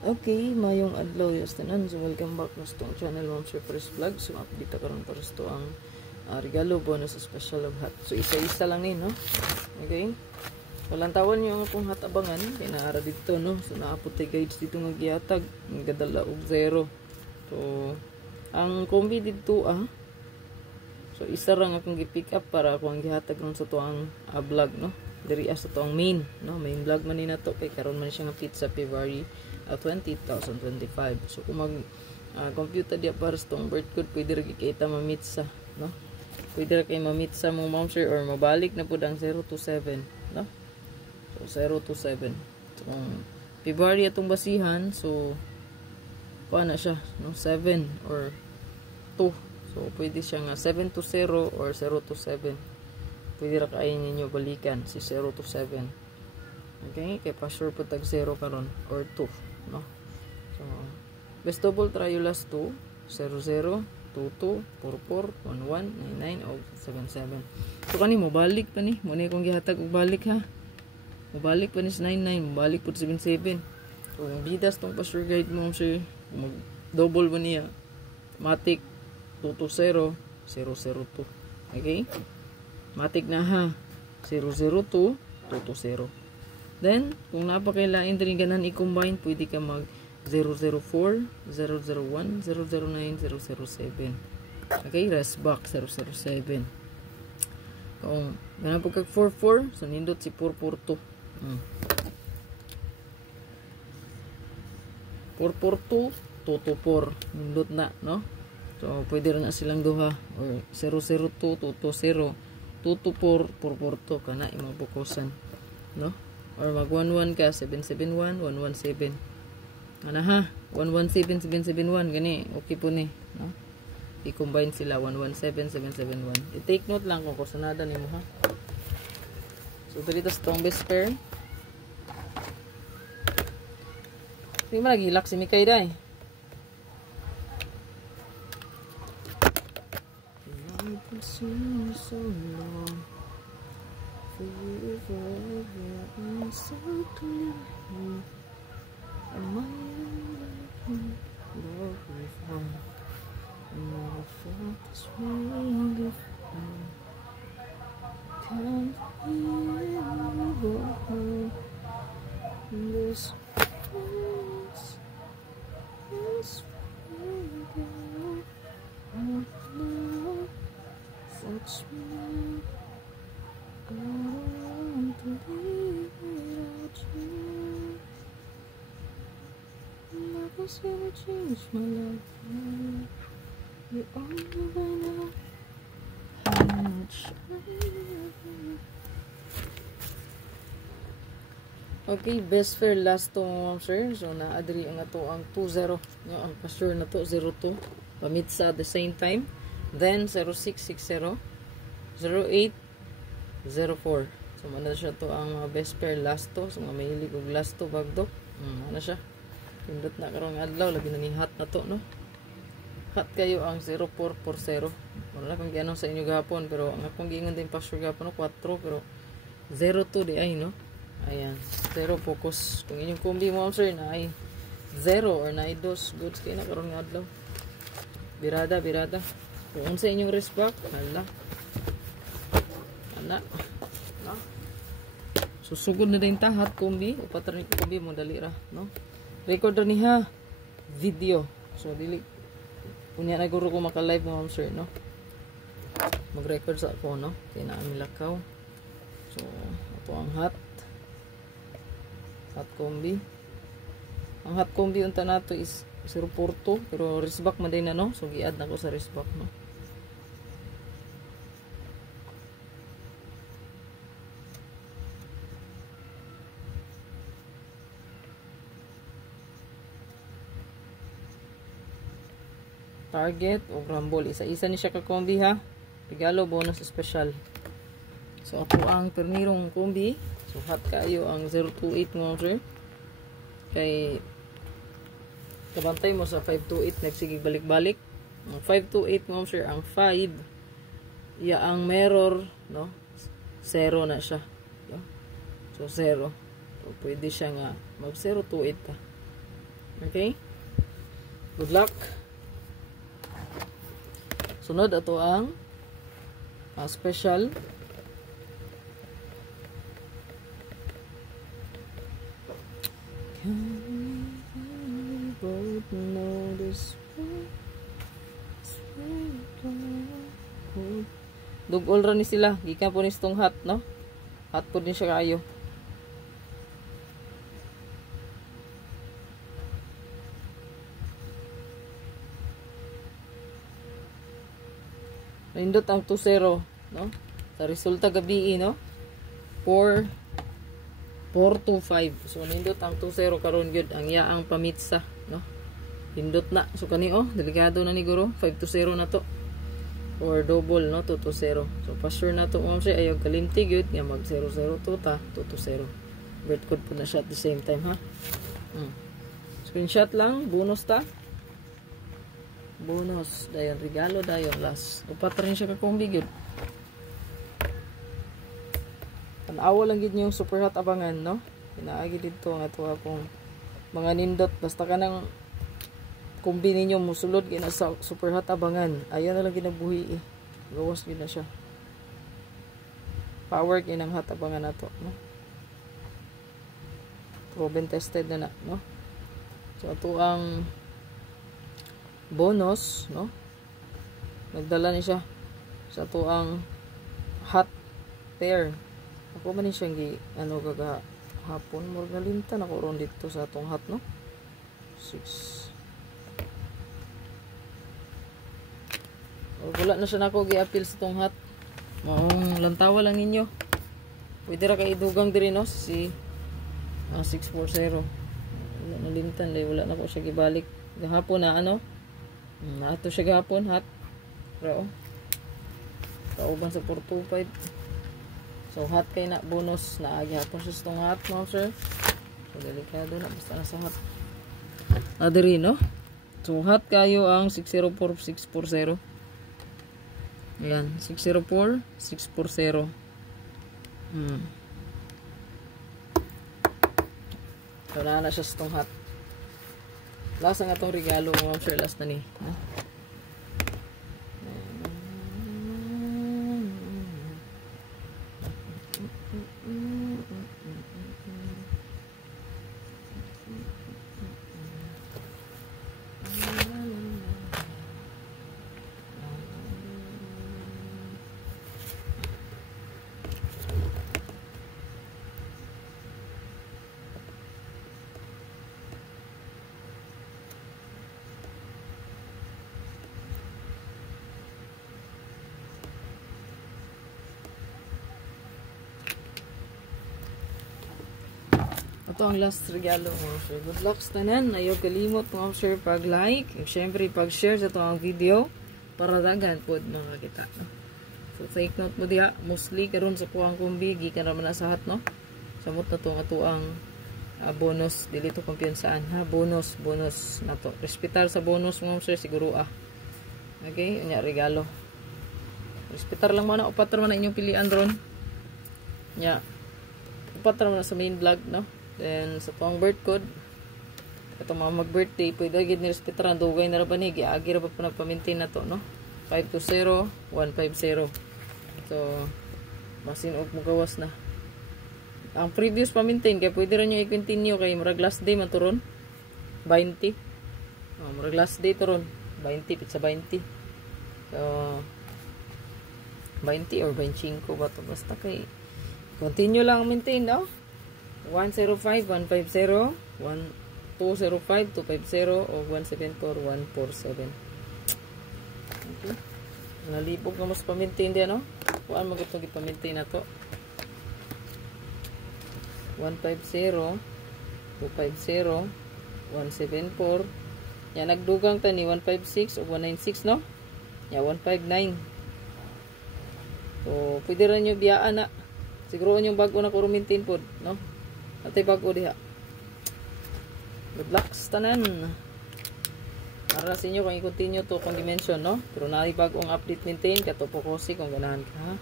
Okay, mayong adlaw yes tanan. So welcome back na sa channel Ma'am Surprise Vlog. So update karon para sa ang regalo bonus special of hat. So isa-isa lang ni no. Okay? Walang tawon yung akong hat abangan kay naara dito no. So naapot guides dito nga gihatag, gadala og 0. So ang kombi dito so isa ra nga akong gi-pick up para akong gihatag ron sa tuang vlog no. Diri sa tuang main no. Main vlog man ni nato kay karon man siya nga pizza February 2025. So kung mag computer dia para sa tong birth code pwede ra kita mamitsa no. Pwede ra kay mamitsa mo ma'am sir or mabalik na pud ang 027 no. So 027. So February atong basihan so paano siya no 7 or 2. So pwede siya nga 720 or 027. Pwede ra kay ninyo balikan si 027. Okay, kay pa sure po tag 0 karon or 2 no. So best double try you last 2 00 22 44 11 99 o 77. So kani mo balik pa ni mo ni kung gihatag og balik ha. Mobalik pa ni 99, mobalik po 77. So bidas tong pa sure guide mo sir. Mag double ba niya? Matic 220 002. Okay? Matic na ha 002 220. Then, kung napakailain din ganan i-combine, pwede ka mag 004, 001, 009, 007. Okay, rest back 007. Kung ganan po kag 44, so nindot si 442. 442, 224. Nindot na, no? So, pwede rin na silang duha. Or 002, 220, 224, 442. Kana, imong bukusan. No? Or mag 11 ka 771 117 ana ha 117 771 gani okay po ni no i-combine sila 117 771 i-take note lang kung kusanada nimo ha. So dito sa tong best pair di man nagilak si Mikay day so long so clear. Am I in love with one? I never felt this way before. Can't hear you go home. This place is freedom. Oh no, touch me. I don't want to live without you. Nothing's gonna change my life. You only know how much I love you. Okay, best fair last to sir. So na-adri ang ato ang 20. No, ang pa-sure na to 02. Pamitsa at the same time. Then 0660 08 04. So mana siya to ang best pair last to. So nga mahilig og last to bagdo. Ano siya? Pindot na karong adlaw labi na ni hot na to no. Hot kayo ang 0440. Wala kang giano sa inyo gahapon pero ang akong giingon din pa sure gahapon no 4 pero 02 di ay no. Ayan, 0 focus. Kung inyong kombi mo sir na ay 0 or na ay 2 goods kay na karong adlaw. Birada. Kung sa inyong respect, hala. Ana. No? Susugod na din ta hot kombi, upat rin kombi mo dali ra, no? Record ra ni ha video. So dili unya na guro ko maka-live mo sir, no? Mag-record sa ako, no? Kay naa mi lakaw. So, ato ang hot kombi. Ang hot kombi unta nato is 042 pero risback man din na no. So gi-add na ko sa risback, no? Target o Rumble. Isa-isa ni siya ka kombi ha. Regalo bonus special. So ako ang turnirong kombi. So hot kayo ang 028 mo sir. Kay kabantay mo sa 528 nagsigig balik-balik. Ang 528 mo sir ang 5. Ya ang mirror no. 0 na siya. So 0. So pwede siya nga mag 028 ta. Okay? Good luck. Sunod ato ang special dugol ra ni sila gikan po ni stong hat, no? Hat po din siya kayo. Nindot ang 2-0, no? Sa resulta gabi, no? 4-2-5. So nindot ang 2-0 karon gyud ang yaang pamitsa, no? Nindot na. So kani delikado na ni guro. 5-0 na to. Or double, no? 2-0. So pa sure na to siya ayaw kalimti gyud nga mag 0-0 to ta 2-0. Bird code po na siya at the same time, ha? Screenshot lang, bonus ta. Bonus, dayon regalo dayon last. Upat rin siya ka kombi gyud. Tanawa lang gid yung super hot abangan, no? Pinaagi dito nga to akong mga nindot basta kanang kombi ninyo musulod gina sa super hot abangan. Ayan na lang ginabuhi eh. Gawas gid na siya. Power ginang hot abangan nato, no? Proven tested na, no? So ato ang bonus, no? Nagdala ni siya sa ato ang hot pair. Ako man ni siya kaga hapon mo galintan ako ron dito sa atong hot, no? 6. Wala na siya nako gi-appeal sa tong hot. Maong lantawa lang ninyo. Pwede ra kay dugang diri, no? Si 640. Wala na lintan lay wala na ko siya gibalik. Gahapon na ato siya gahapon hot. Pero kauban sa 425. So hot kay na bonus na gihapon siya sa tong hot, no sir? So delikado na basta na sa hot. Adiri, no? So hot kayo ang 604-640. Ayan, 604-640. So na siya sa tong hot. Last ang atong regalo mo sir, last na ni. Ito ang last regalo mo sir. Good luck sa tanan. Ayaw kalimot mo sir pag-like. And syempre pag-share sa itong video para dagan po mga kita. No? So take note mo diha. Mostly karon sa kuwang kumbi. Gikan naman na sa hat, no? Samot na itong atuang bonus. Dili ito kumpiyansaan, ha? Bonus na to. Respetar sa bonus mo sir siguro Okay? Unya regalo. Respetar lang mo na. Upat naman na inyong pilian ron. Nya. Upat naman na sa main vlog, no? Then, sa tuwang birth code, itong mga mag-birthday, pwede agad nirespetaran, dugay na raban higi, agi raban po nagpamintin na to, no? 520-150. So, masin og mo gawas na. Ang previous pamintin, kaya pwede rin nyo i-continue kay murag last day maturon, 20. Murag last day turon, 20, pizza 20. So, 20 or 25 ba to? Basta kay, continue lang maintain, no? 105-150, 205-250, o 174-147. Okay. Nalibog na mas pamintin din, no? Kuan mo itong ipamintin na to. 150, 250, 174. Yan, nagdugang ta ni 156 o 196, no? Yan, 159. So, pwede rin nyo biyaan na. Siguro yung bago na kurumintin po, no? Atay bago diha. Good luck sa tanan. Para sa inyo kung i-continue to kung dimension, no? Pero nari bagong update maintain, katupo ko si kung ganahan ka, ha?